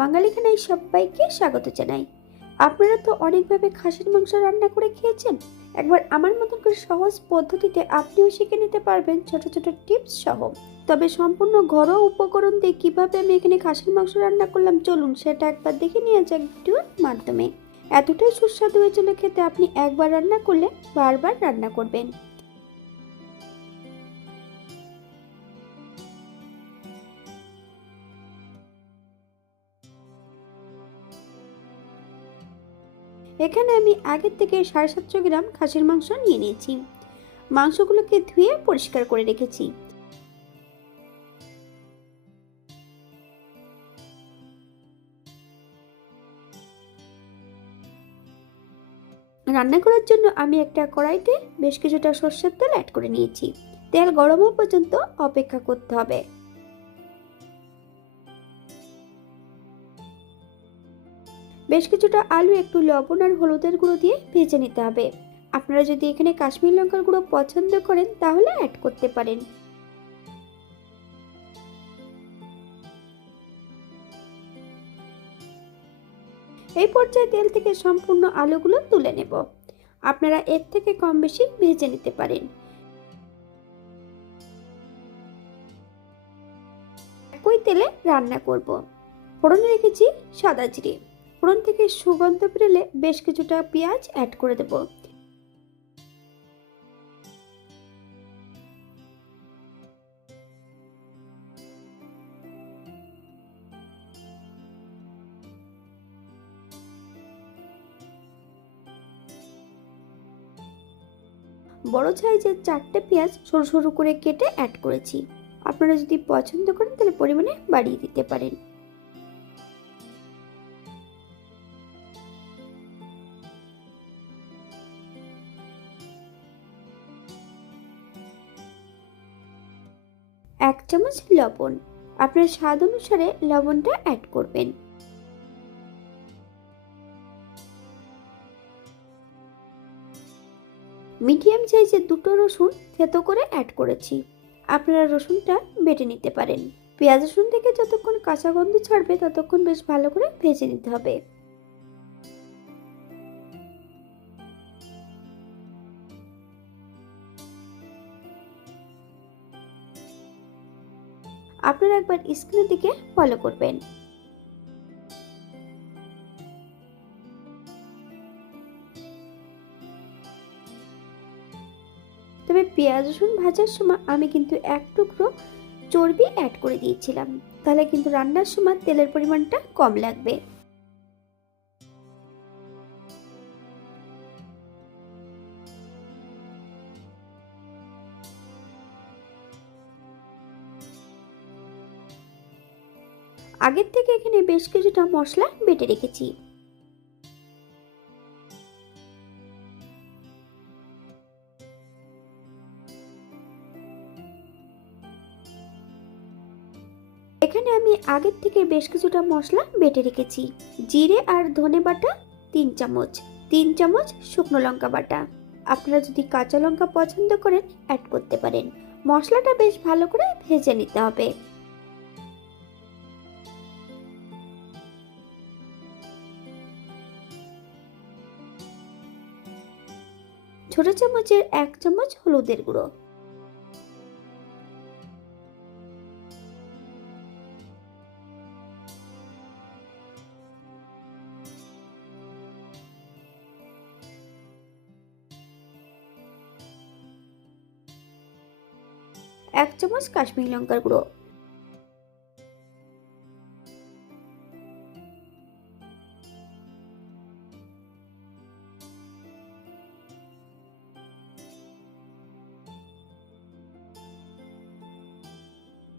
বাঙালি খানায় সবাইকে স্বাগত জানাই। আপনারা তো অনেকভাবে খাসির মাংস রান্না করে খেয়েছেন। একবার আমার মতন করে সহজ পদ্ধতিতে আপনিও শিখে নিতে পারবেন ছোট ছোট টিপস সহ। তবে সম্পূর্ণ ঘরোয়া উপকরণ দিয়ে কিভাবে আমি এখানে খাসির মাংস রান্না করলাম, চলুন সেটা একবার দেখে নিয়ে যাক ভিডিওর মাধ্যমে। এতটাই সুস্বাদু হয়েছিল খেতে, আপনি একবার রান্না করলে বারবার রান্না করবেন। এখানে আমি আগের থেকে 750 গ্রাম খাসির মাংস নিয়ে নিয়েছি। মাংসগুলোকে ধুয়ে পরিষ্কার করে রেখেছি। রান্না করার জন্য আমি একটা কড়াইতে বেশ কিছুটা সরষের তেল অ্যাড করে নিয়েছি। তেল গরম হওয়া পর্যন্ত অপেক্ষা করতে হবে। বেশ কিছুটা আলু একটু লবণ আর হলুদের গুঁড়ো দিয়ে ভেজে নিতে হবে। আপনারা যদি এখানে কাশ্মীরি লঙ্কার গুঁড়ো পছন্দ করেন তাহলে অ্যাড করতে পারেন। এই পর্যায়ে তেল থেকে সম্পূর্ণ আলুগুলো তুলে নেব। আপনারা এর থেকে কম বেশি ভেজে নিতে পারেন। একই তেলে রান্না করব। ফোড়নে রেখেছি সাদা জিরে। ফোড়ন থেকে সুগন্ধ বেরোলে বেশ কিছুটা পেঁয়াজ অ্যাড করে দেব। বড় সাইজের 4টে পেঁয়াজ সরু সরু করে কেটে অ্যাড করেছি। আপনারা যদি পছন্দ করেন তাহলে পরিমাণে বাড়িয়ে দিতে পারেন। এক চামচ লবণ, আপনার স্বাদ অনুসারে লবণটা অ্যাড করবেন। মিডিয়াম সাইজের 2টো রসুন থেতো করে অ্যাড করেছি। আপনারা রসুনটা বেটে নিতে পারেন। পেঁয়াজ রসুন থেকে যতক্ষণ কাঁচা গন্ধ ছাড়বে ততক্ষণ বেশ ভালো করে ভেজে নিতে হবে। আপনারা একবার স্ক্রিনের দিকে ফলো করবেন। তবে পেঁয়াজ রসুন ভাজার সময় আমি কিন্তু এক টুকরো চর্বি অ্যাড করে দিয়েছিলাম, তাহলে কিন্তু রান্নার সময় তেলের পরিমাণটা কম লাগবে। আগের থেকে এখানে বেশ কিছুটা মশলা বেটে রেখেছি। এখানে আমি আগের থেকে বেশ কিছুটা মশলা বেটে রেখেছি। জিরে আর ধনে বাটা 3 চামচ, 3 চামচ শুকনো লঙ্কা বাটা। আপনারা যদি কাঁচা লঙ্কা পছন্দ করেন অ্যাড করতে পারেন। মশলাটা বেশ ভালো করে ভেজে নিতে হবে। ছোট চামচের 1 চামচ হলুদের গুঁড়ো, এক চামচ কাশ্মীরি লঙ্কার গুঁড়ো,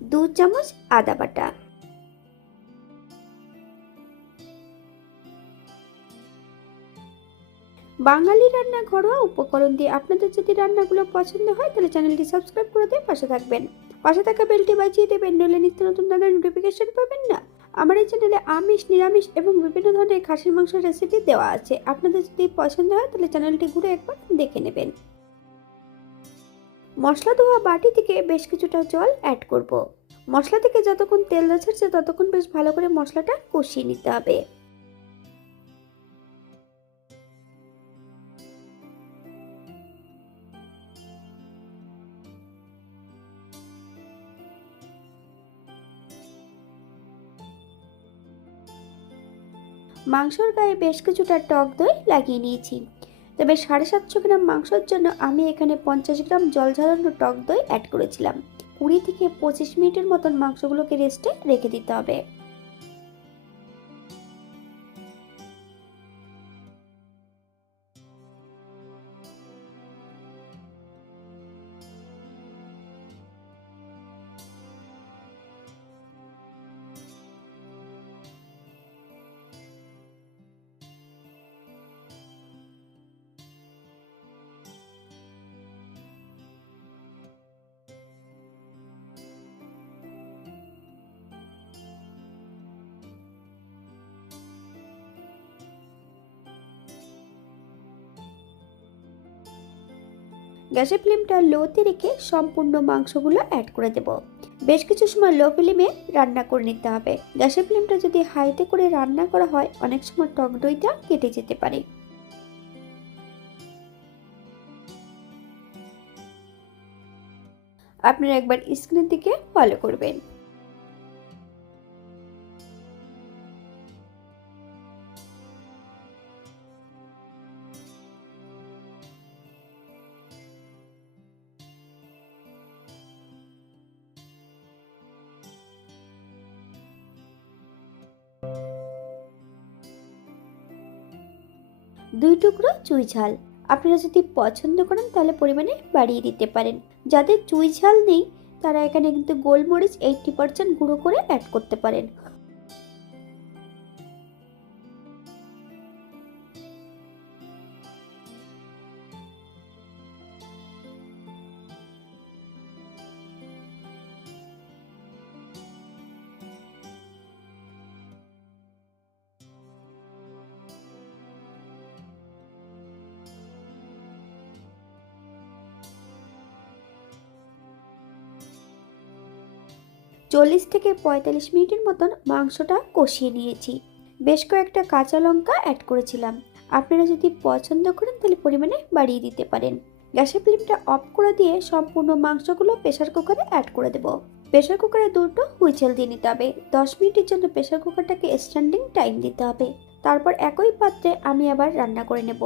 দু চামচ আদা বাটা, বাঙালি রান্না ঘরোয়া উপকরণ দিয়ে আপনাদের যদি রান্নাগুলো পছন্দ হয় তাহলে চ্যানেলটি সাবস্ক্রাইব করে দিয়ে পাশে থাকবেন। পাশে থাকা বেলটি বাজিয়ে দেবেন, নইলে নিত্য নতুন রান্নার নোটিফিকেশন পাবেন না। আমার এই চ্যানেলে আমিষ, নিরামিষ এবং বিভিন্ন ধরনের খাসির মাংসের রেসিপি দেওয়া আছে। আপনাদের যদি পছন্দ হয় তাহলে চ্যানেলটি ঘুরে একবার দেখে নেবেন। মশলা ধোয়া বাটি থেকে বেশ কিছুটা জল অ্যাড করব। মশলা থেকে যতক্ষণ তেল না ছাড়ছে ততক্ষণ বেশ ভালো করে মশলাটা কষিয়ে নিতে হবে। মাংসর গায়ে বেশ কিছুটা টক দই লাগিয়ে নিয়েছি। তবে 750 গ্রাম মাংসের জন্য আমি এখানে 50 গ্রাম জল ঝরানো টক দই অ্যাড করেছিলাম। 20 থেকে 25 মিনিটের মতন মাংসগুলোকে রেস্টে রেখে দিতে হবে। গ্যাসের ফ্লেমটা লোতে রেখে সম্পূর্ণ মাংসগুলো অ্যাড করে দেব। বেশ কিছু সময় লো ফ্লেমে রান্না করে নিতে হবে। গ্যাসের ফ্লেমটা যদি হাইতে করে রান্না করা হয় অনেক সময় টক দইটা কেটে যেতে পারে। আপনারা একবার স্ক্রিনের দিকে ফলো করবেন। 2 টুকরো চুই ঝাল। আপনারা যদি পছন্দ করেন তাহলে পরিমাণে বাড়িয়ে দিতে পারেন। যাদের চুই ঝাল নেই তারা এখানে কিন্তু গোলমরিচ 80% গুঁড়ো করে অ্যাড করতে পারেন। চল্লিশ থেকে 45 মিনিটের মতন মাংসটা কষিয়ে নিয়েছি। বেশ কয়েকটা কাঁচা লঙ্কা অ্যাড করেছিলাম। আপনারা যদি পছন্দ করেন তাহলে পরিমাণে বাড়িয়ে দিতে পারেন। গ্যাসের ফ্লেমটা অফ করে দিয়ে সম্পূর্ণ মাংসগুলো প্রেসার কুকারে অ্যাড করে দেব। প্রেসার কুকারে 2টো হুইসেল দিয়ে নিতে হবে। 10 মিনিটের জন্য প্রেসার কুকারটাকে স্ট্যান্ডিং টাইম দিতে হবে। তারপর একই পাত্রে আমি আবার রান্না করে নেব।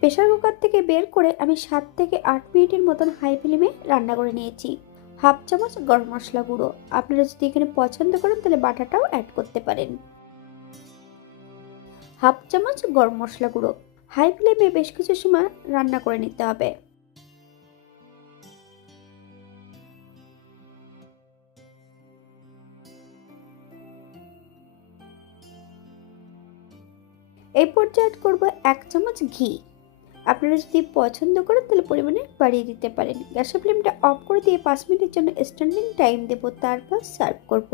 প্রেসার কুকার থেকে বের করে আমি 7 থেকে 8 মিনিটের মতন হাই ফ্লেমে রান্না করে নিয়েছি। হাফ চামচ গরম মশলা গুঁড়ো, আপনারা যদি এখানে পছন্দ করেন তাহলে বাটাটাও অ্যাড করতে পারেন। হাফ চামচ গরম মশলা গুঁড়ো। হাই ফ্লেমে বেশ কিছু সময় রান্না করে নিতে হবে। এই পর্যায়ে অ্যাড করবো 1 চামচ ঘি। আপনারা যদি পছন্দ করেন তাহলে পরিমাণে বাড়িয়ে দিতে পারেন। গ্যাসের ফ্লেমটা অফ করে দিয়ে 5 মিনিটের জন্য স্ট্যান্ডিং টাইম দেব, তারপর সার্ভ করব।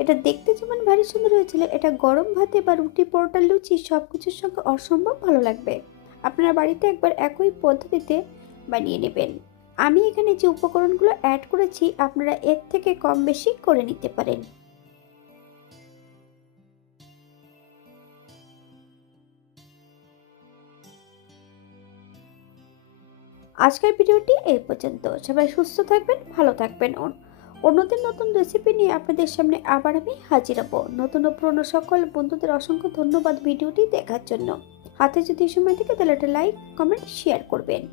এটা দেখতে যেমন ভারী সুন্দর হয়েছিল, এটা গরম ভাতে বা রুটি, পরোটা, লুচি সবকিছুর সঙ্গে অসম্ভব ভালো লাগবে। আপনারা বাড়িতে একবার একই পদ্ধতিতে বানিয়ে নেবেন। আমি এখানে যে উপকরণগুলো অ্যাড করেছি আপনারা এর থেকে কম বেশি করে নিতে পারেন। আজকের ভিডিওটি এই পর্যন্ত। সবাই সুস্থ থাকবেন, ভালো থাকবেন। অন্যদের নতুন রেসিপি নিয়ে আপনাদের সামনে আবার আমি হাজির হব। নতুন ও পুরনো সকল বন্ধুদের অসংখ্য ধন্যবাদ ভিডিওটি দেখার জন্য। হাতে যদি সময় থাকে তাহলে একটা লাইক, কমেন্ট, শেয়ার করবেন।